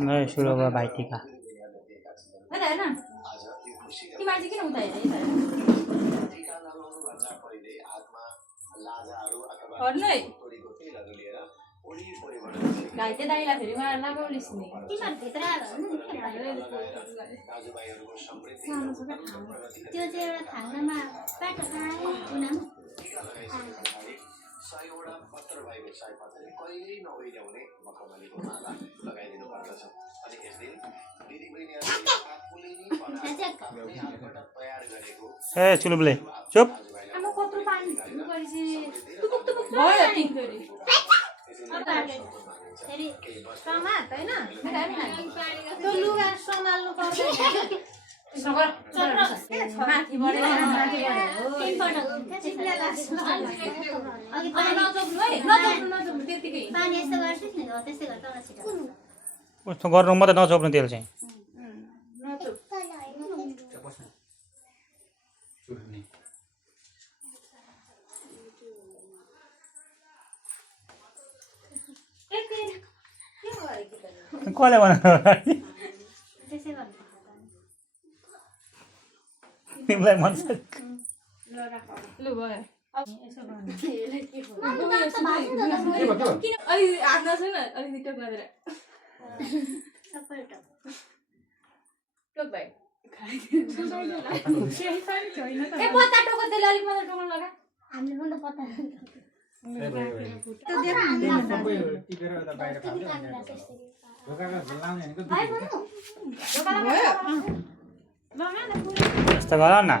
नहीं शुरू हुआ भाई टीका गाइते दाइला फेरि मलाई लगाउलिस नि त्यो चाहिँ एउटा थाङ्नामा पाटो खाए चुनाम सयवटा पत्र भएको सयपत्रले कहिल्यै नभइल्याउने मखमलीको माला लगाइदिनु पर्दछ अनि यस दिन दिदीबहिनीहरूले आफूले नै बनाएको आफ्नै हातबाट तयार गरेको ए चुलुबले चुप आमा कत्रो पानी गरिसि टुपुक टुपुक भयो नि फेरि समात हैन त्यो लुगा सम्हाल्नु पर्दैन सगर माथि बढेर माथि अघि नजोग्नु है नजोग्नु त्यतिकै पानी यस्तो गर्छु नि हो त्यस्तै गर्दा तल छिटो उस्तो गर्नु मात्रै नचोप्नु तेल चाहिँ नजोग कसले बनाएको त्यसै गर्नु तिमीलाई मन छ लु भयो यसो गर्नु किन अलि हात नछैन अलि टोक गरेर सबै टप टोक भाइ ए पत्ता टोक त्यसले अलिक मात्र टोक्न लगा हामीले पनि पत्ता यस्तो गर न